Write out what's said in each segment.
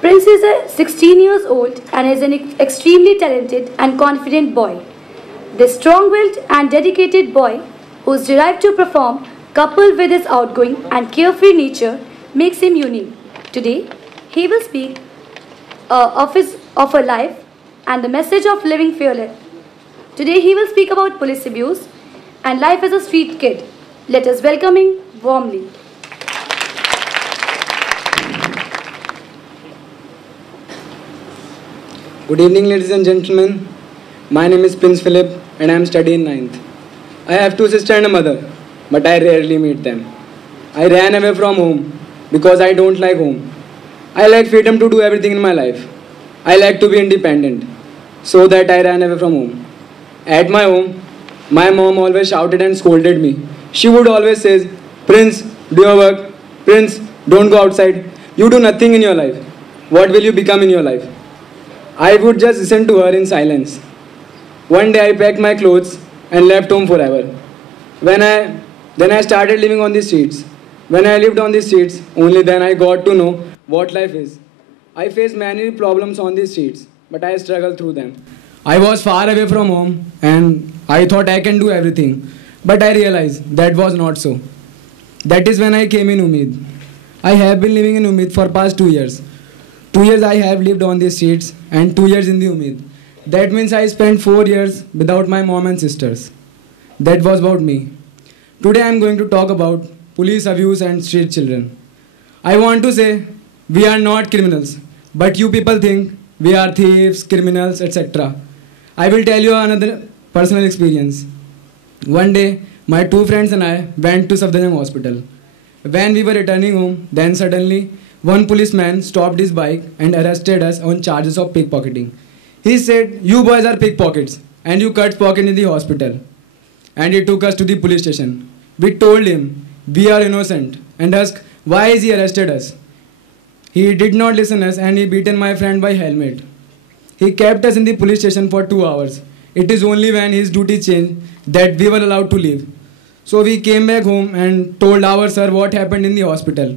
Prince is a 16 years old and is an extremely talented and confident boy. This strong-willed and dedicated boy, whose drive to perform, coupled with his outgoing and carefree nature, makes him unique. Today, he will speak of a life and the message of living fearless. Today, he will speak about police abuse and life as a street kid. Let us welcome him warmly. Good evening, ladies and gentlemen. My name is Prince Philip and I am studying 9th. I have two sisters and a mother, but I rarely meet them. I ran away from home because I don't like home. I like freedom to do everything in my life. I like to be independent, so that I ran away from home. At my home, my mom always shouted and scolded me. She would always say, "Prince, do your work. Prince, don't go outside. You do nothing in your life. What will you become in your life?" I would just listen to her in silence. One day I packed my clothes and left home forever. Then I started living on the streets. When I lived on the streets, only then I got to know what life is. I faced many problems on the streets, but I struggled through them. I was far away from home and I thought I can do everything. But I realized that was not so. That is when I came in Umeed. I have been living in Umeed for past 2 years. 2 years I have lived on the streets and 2 years in the Umeed. That means I spent 4 years without my mom and sisters. That was about me. Today I am going to talk about police abuse and street children. I want to say we are not criminals, but you people think we are thieves, criminals, etc. I will tell you another personal experience. One day, my two friends and I went to Safdarjung Hospital. When we were returning home, then suddenly one policeman stopped his bike and arrested us on charges of pickpocketing. He said, "You boys are pickpockets and you cut pocket in the hospital." And he took us to the police station. We told him we are innocent and asked why is he arrested us. He did not listen us and he beaten my friend by helmet. He kept us in the police station for 2 hours. It is only when his duty changed that we were allowed to leave. So we came back home and told our sir what happened in the hospital.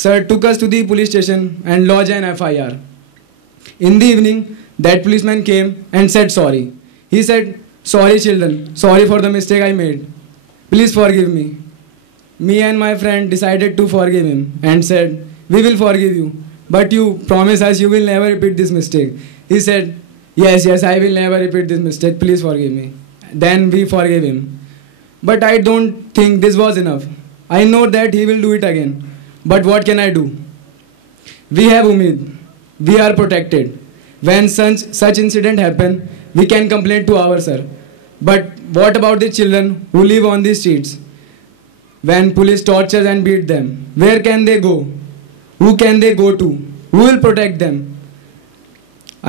Sir took us to the police station and lodged an FIR. In the evening, that policeman came and said sorry. He said, "Sorry children, sorry for the mistake I made. Please forgive me." Me and my friend decided to forgive him and said, "We will forgive you, but you promise us you will never repeat this mistake." He said, Yes, I will never repeat this mistake, please forgive me." Then we forgave him. But I don't think this was enough. I know that he will do it again. But what can I do? We have Umeed. We are protected. When such incident happen, we can complain to our sir. But what about the children who live on the streets? When police tortures and beat them, where can they go? Who can they go to? Who will protect them?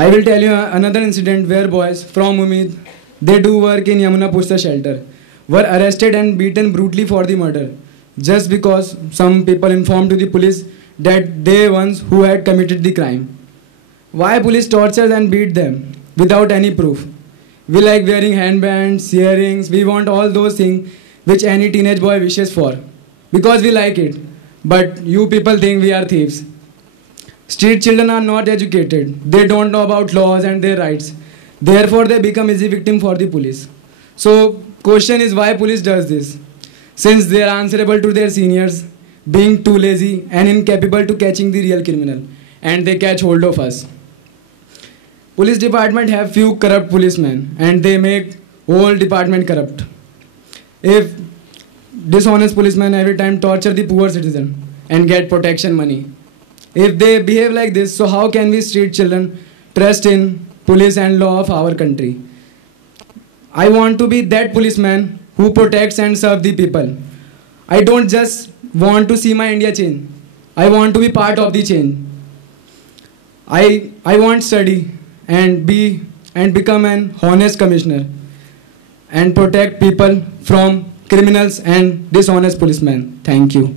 I will tell you another incident where boys from Umeed, they do work in Yamuna Pushta shelter, were arrested and beaten brutally for the murder, just because some people informed to the police that they ones who had committed the crime. Why police tortures and beat them without any proof? We like wearing handbands, earrings, we want all those things which any teenage boy wishes for, because we like it. But you people think we are thieves. Street children are not educated. They don't know about laws and their rights. Therefore, they become easy victim for the police. So, question is why police does this? Since they are answerable to their seniors, being too lazy and incapable to catching the real criminal, and they catch hold of us. Police department have few corrupt policemen, and they make whole department corrupt. If dishonest policemen every time torture the poor citizen and get protection money. If they behave like this, so how can we street children trust in police and law of our country? I want to be that policeman who protects and serves the people. I don't just want to see my India change. I want to be part of the change. I want study and become an honest commissioner and protect people from criminals and dishonest policemen. Thank you.